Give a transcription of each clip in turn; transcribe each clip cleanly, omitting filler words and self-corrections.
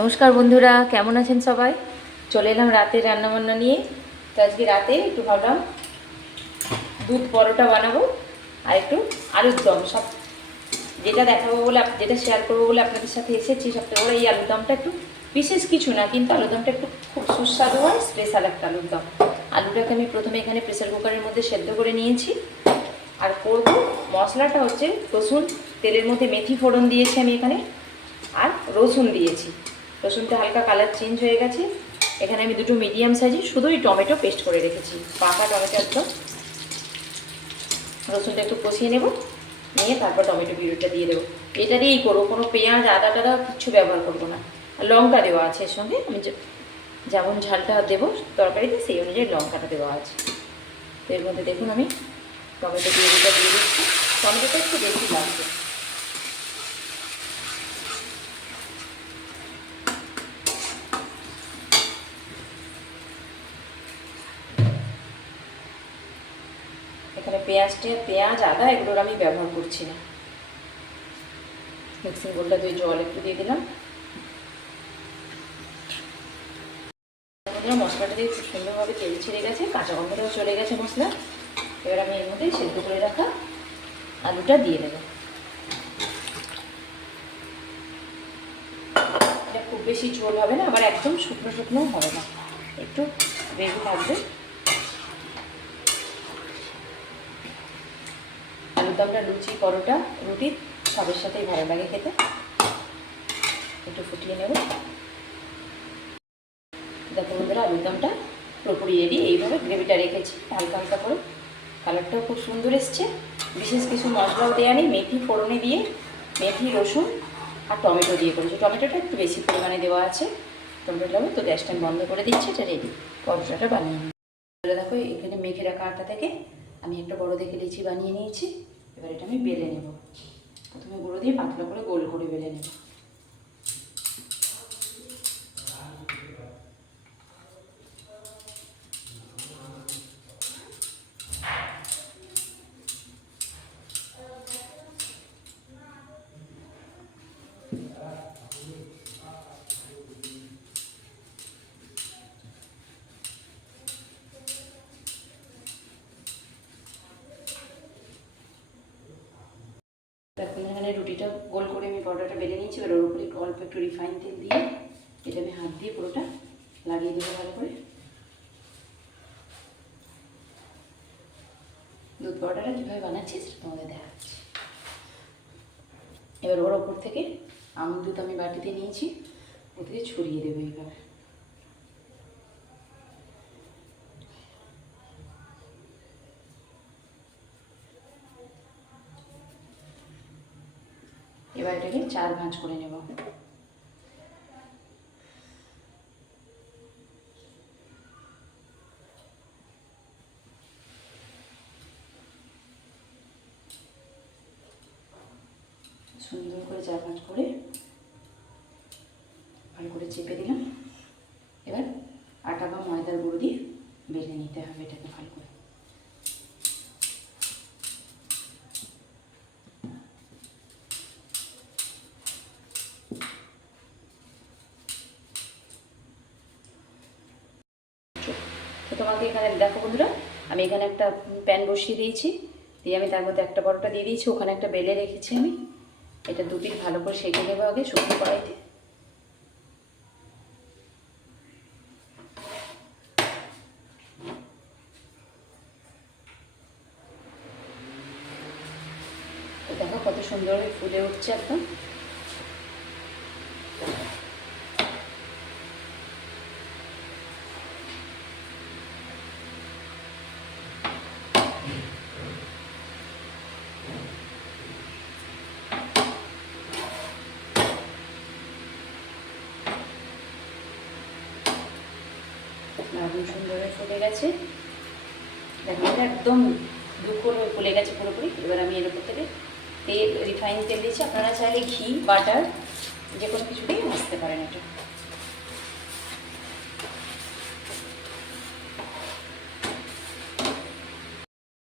নমস্কার বন্ধুরা, কেমন আছেন সবাই? চলে এলাম রাতে রান্নাবান্না নিয়ে। তো আজকে রাতে একটু ভাবলাম দুধ পরোটা বানাবো আর একটু আলুর দম। সব যেটা দেখাবো বলে, যেটা শেয়ার করবো বলে আপনাদের সাথে এসেছি, সবথেকে বড় এই আলুর দমটা একটু বিশেষ কিছু না, কিন্তু আলুর দমটা একটু খুব সুস্বাদু হয়, স্পেশাল একটা আলুর দম। আলুটাকে আমি প্রথমে এখানে প্রেসার কুকারের মধ্যে সেদ্ধ করে নিয়েছি। আর করব মশলাটা হচ্ছে রসুন, তেলের মধ্যে মেথি ফোড়ন দিয়েছি আমি এখানে, আর রসুন দিয়েছি। রসুনটা হালকা কালার চেঞ্জ হয়ে গেছে। এখানে আমি দুটো মিডিয়াম সাইজে শুধুই টমেটো পেস্ট করে রেখেছি, পাকা টমেটো একদম। রসুনটা একটু কষিয়ে নেব, নিয়ে তারপর টমেটো পিউরিটা দিয়ে দেবো। এটা দিয়েই করবো, কোনো পেঁয়াজ আদা টাদা কিচ্ছু ব্যবহার করবো না। আর লঙ্কা দেওয়া আছে এর সঙ্গে, আমি যেমন ঝালটা দেবো তরকারিতে সেই অনুযায়ী লঙ্কাটা দেওয়া আছে। তো এর মধ্যে দেখুন আমি টমেটো পিউরিটা দিয়ে দিচ্ছি। টমেটোটা একটু বেশি লাগবে। এখানে পেঁয়াজ আদা এগুলোর আমি ব্যবহার করছি না। মিক্সিং বোলটা দিয়ে জল একটু দিয়ে দিলাম। মশলাটা দিয়ে খুব সুন্দরভাবে তেল ছেড়ে গেছে, কাঁচা গন্ধটাও চলে গেছে মশলা। এবার আমি এর মধ্যে সেদ্ধ করে রাখা আলুটা দিয়ে দেবো। এটা খুব বেশি ঝোল হবে না, আবার একদম শুকনো শুকনো হবে না, একটু গ্রেভি থাকবে। আলুর দমটা লুচি, পরোটা, রুটি সবের সাথেই ভালো লাগে খেতে। একটু ফুটিয়ে নেব। দেখো বন্ধুরা, আলুর দমটা পুরোপুরি রেডি। এইভাবে গ্রেভিটা রেখেছি হালকা হালকা করে। কালারটাও খুব সুন্দর এসছে। বিশেষ কিছু মশলাও দেওয়া নেই, মেথি ফোড়নে দিয়ে, মেথি রসুন আর টমেটো দিয়ে করেছি। টমেটোটা একটু বেশি পরিমাণে দেওয়া আছে। টমেটোটা তো গ্যাসটা বন্ধ করে দিচ্ছি, এটা রেডি। পরোটাটা বানিয়ে নিই। দেখো এখানে মেখে রাখা আটা থেকে আমি একটা বড় দেখে লিচি বানিয়ে নিয়েছি। এবার এটা আমি বেলে নেব। প্রথমে গুঁড়ো দিয়ে পাতলা করে গোল করে বেলে নেব। এখন এখানে রুটিটা গোল করে আমি পরোটাটা বেলে নিয়েছি। এবার ওর উপরে অল্প একটু রিফাইন তেল দিয়ে এটা আমি হাত দিয়ে পুরোটা লাগিয়ে দেবো ভালো করে। দুধ পরোটাটা কীভাবে বানাচ্ছি সেটা তোমাদের দেখাচ্ছি। এবার ওর ওপর থেকে আমুল দুধ আমি বাটিতে নিয়েছি, ও থেকে ছড়িয়ে দেবো এইভাবে। এবার এটাকে 4 ভাঁজ করে নেব। সুন্দর করে 4 ভাঁজ করে ভালো করে চেপে দিলাম। এবার আটা বা ময়দার গুঁড়ো দিয়ে বেলে নিতে হবে এটাকে ভালো করে। তো তোমাকে এখানে দেখো বন্ধুরা, আমি এখানে একটা প্যান বসিয়ে দিয়েছি, দিয়ে আমি তার মধ্যে একটা পরোটা দিয়ে দিয়েছি, ওখানে একটা বেলে রেখেছি আমি। এটা দু পিঠ ভালো করে সেঁকে নেবো আগে শুকনো কড়াইতে। তো দেখো কত সুন্দরভাবে ফুলে উঠছে একদম। দারুণ সুন্দরভাবে ফুলে গেছে। দেখো এটা একদম দুপুরে ফুলে গেছে পুরোপুরি। এবার আমি এর উপর থেকে তেল, রিফাইন তেল দিয়েছি। আপনারা চাইলে ঘি, বাটার যে কোনো কিছু দিয়ে ভাজতে পারেন। এটা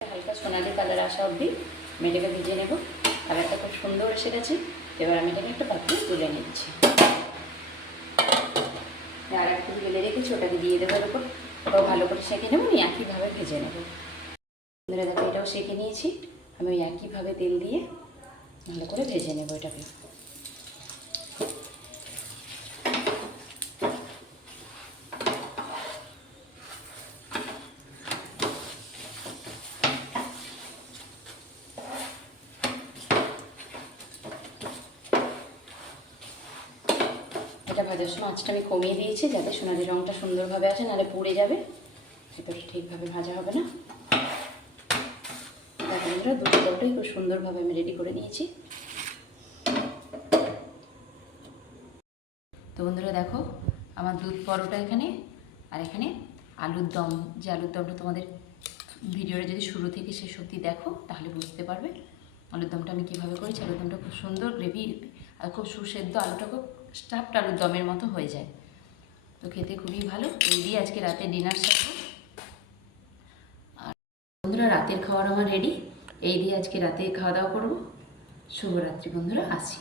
হালকা সোনালি কালার আসা অবধি আমি এটাকে ভিজিয়ে নেব। কালারটা খুব সুন্দর এসে গেছে। এবার আমি এটাকে একটা পাত্রে তুলে নিচ্ছি। একটু বেলে রেখেছি, ওটাকে দিয়ে দেবো এর উপর। ওটাও ভালো করে সেঁকে নেবো, আমি একইভাবে ভেজে নেবো। বন্ধুরা দেখো, এটাও সেঁকে নিয়েছি। আমি ওই একইভাবে তেল দিয়ে ভালো করে ভেজে নেবো এটাকে। এটা ভাজার সময় আঁচটা আমি কমিয়ে দিয়েছি, যাতে সোনালি রঙটা সুন্দরভাবে আসে, নাহলে পুড়ে যাবে, ভেতরটা ঠিকভাবে ভাজা হবে না। বন্ধুরা দুটো পরোটাই খুব সুন্দরভাবে আমি রেডি করে নিয়েছি। তো বন্ধুরা দেখো, আমার দুধ পরোটা এখানে, আর এখানে আলুর দম। যে আলুর দমটা তোমাদের ভিডিওটা যদি শুরু থেকে শেষ অবধি দেখো তাহলে বুঝতে পারবে আলুর দমটা আমি কীভাবে করেছি। আলুর দমটা খুব সুন্দর গ্রেভি আর খুব সুসেদ্ধ, আলুটা খুব স্টাফড আলুর দমের মতো হয়ে যায়, তো খেতে খুবই ভালো। এই দিয়ে আজকে রাতে ডিনার সারবো। আর বন্ধুরা রাতের খাওয়ার আমার রেডি, এই দিয়ে আজকে রাতে খাওয়া দাওয়া করবো। শুভরাত্রি বন্ধুরা, আসি।